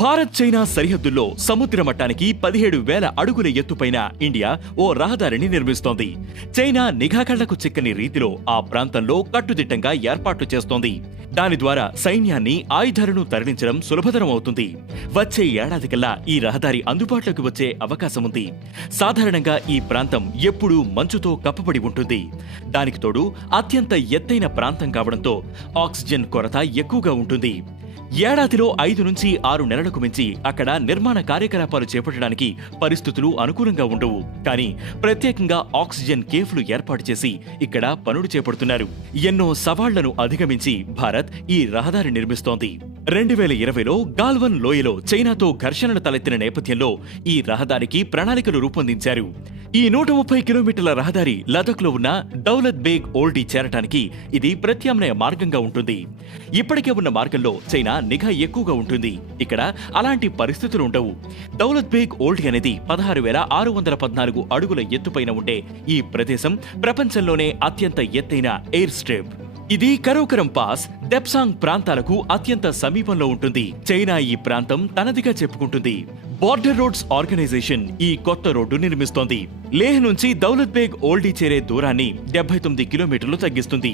Bharat China సరిహద్దుల్లో సముద్ర మట్టానికి 17,000 అడుగుల ఎత్తుపైన ఇండియా ఓ రహదారిని నిర్మిస్తోంది. చైనా నిఘా కళ్లకు చిక్కని రీతిలో ఆ ప్రాంతంలో కట్టుదిట్టంగా ఏర్పాట్లు చేస్తోంది. దాని ద్వారా సైన్యాన్ని, ఆయుధాలను తరలించడం సులభతరం అవుతుంది. వచ్చే ఏడాదికల్లా ఈ రహదారి అందుబాటులోకి వచ్చే అవకాశముంది. సాధారణంగా ఈ ప్రాంతం ఎప్పుడూ మంచుతో కప్పబడి ఉంటుంది. దానికి తోడు అత్యంత ఎత్తైన ప్రాంతం కావడంతో ఆక్సిజన్ కొరత ఎక్కువగా ఉంటుంది. ఏడాదిలో 5 నుంచి 6 నెలలకు మించి అక్కడ నిర్మాణ కార్యకలాపాలు చేపట్టడానికి పరిస్థితులు అనుకూలంగా ఉండవు. కానీ ప్రత్యేకంగా ఆక్సిజన్ కేఫ్లు ఏర్పాటు చేసి ఇక్కడ పనులు చేపడుతున్నారు. ఎన్నో సవాళ్లను అధిగమించి భారత్ ఈ రహదారి నిర్మిస్తోంది. 2020లో గాల్వన్ లోయలో చైనాతో ఘర్షణలు తలెత్తిన నేపథ్యంలో ఈ రహదారికి ప్రణాళికలు రూపొందించారు. ఈ 130 కిలోమీటర్ల రహదారి లదఖ్లో ఉన్న దౌలత్ బేగ్ ఓల్డీ చేరటానికి ఇది ప్రత్యామ్నాయ మార్గంగా ఉంటుంది. ఇప్పటికే ఉన్న మార్గంలో చైనా నిఘా ఎక్కువగా ఉంటుంది. ఇక్కడ అలాంటి పరిస్థితులు ఉండవు. దౌలత్ బేగ్ ఓల్డీ అనేది 16,614 అడుగుల ఎత్తుపైన ఉండే ఈ ప్రదేశం ప్రపంచంలోనే అత్యంత ఎత్తైన ఎయిర్ స్ట్రిప్. ఇది కరోకరం పాస్, దెప్సాంగ్ ప్రాంతాలకు అత్యంత సమీపంలో ఉంటుంది. చైనా ఈ ప్రాంతం తనదిగా చెప్పుకుంటుంది. బార్డర్ రోడ్స్ ఆర్గనైజేషన్ ఈ కొత్త రోడ్డు నిర్మిస్తోంది. లేహ్ నుంచి దౌలత్ బేగ్ ఓల్డీ చేరే దూరాన్ని 79 కిలోమీటర్లు తగ్గిస్తుంది.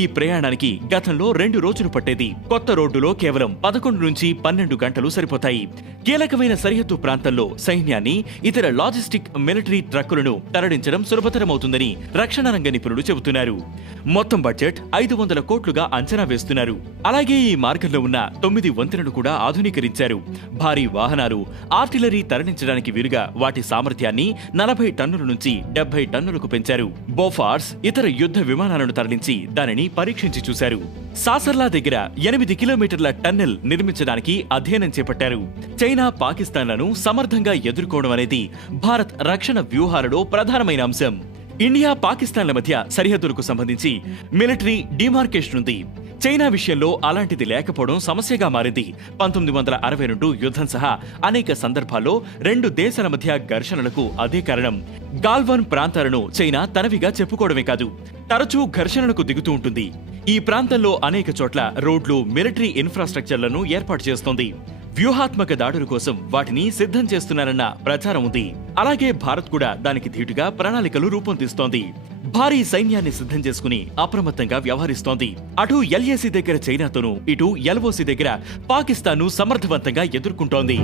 ఈ ప్రయాణానికి గతంలో 2 రోజులు పట్టేది. కొత్త రోడ్డులో కేవలం 11 నుంచి 12 గంటలు సరిపోతాయి. కీలకమైన సరిహద్దు ప్రాంతంలో సైన్యాన్ని, ఇతర లాజిస్టిక్, మిలిటరీ ట్రక్కులను తరలించడం సులభతరమవుతుందని రక్షణ రంగ నిపుణులు చెబుతున్నారు. మొత్తం బడ్జెట్ 500 కోట్లుగా అంచనా వేస్తున్నారు. అలాగే ఈ మార్గంలో ఉన్న 9 వంతెనలు కూడా ఆధునీకరించారు. భారీ వాహనాలు, ఆర్టిలరీ తరలించడానికి వీలుగా వాటి సామర్థ్యాన్ని 40 టన్నుల నుంచి 70 టన్నులకు పెంచారు. బోఫార్స్ ఇతర యుద్ధ విమానాలను తరలించి దానిని పరీక్షించి చూశారు. సాసర్లా దగ్గర 8 కిలోమీటర్ల టన్నెల్ నిర్మించడానికి అధ్యయనం చేపట్టారు. చైనా, పాకిస్తాన్లను సమర్థంగా ఎదుర్కోవడం అనేది భారత్ రక్షణ వ్యూహాలలో ప్రధానమైన అంశం. ఇండియా, పాకిస్తాన్ల మధ్య సరిహద్దులకు సంబంధించి మిలిటరీ డిమార్కేషన్ ఉంది. చైనా విషయంలో అలాంటిది లేకపోవడం సమస్యగా మారింది. 1962 యుద్ధం సహా అనేక సందర్భాల్లో 2 దేశాల మధ్య ఘర్షణలకు అదే కారణం. గాల్వన్ ప్రాంతాలను చైనా తనవిగా చెప్పుకోవడమే కాదు, తరచూ ఘర్షణలకు దిగుతూ ఉంటుంది. ఈ ప్రాంతంలో అనేక చోట్ల రోడ్లు, మిలిటరీ ఇన్ఫ్రాస్ట్రక్చర్లను ఏర్పాటు చేస్తోంది. వ్యూహాత్మక దాడుల కోసం వాటిని సిద్ధం చేస్తున్నారన్న ప్రచారం ఉంది. అలాగే భారత్ కూడా దానికి ధీటుగా ప్రణాళికలు రూపొందిస్తోంది. భారీ సైన్యాన్ని సిద్ధం చేసుకుని అప్రమత్తంగా వ్యవహరిస్తోంది. అటు ఎల్ఏసీ దగ్గర చైనాతోనూ, ఇటు ఎల్ఓసీ దగ్గర పాకిస్తాన్ను సమర్థవంతంగా ఎదుర్కొంటోంది.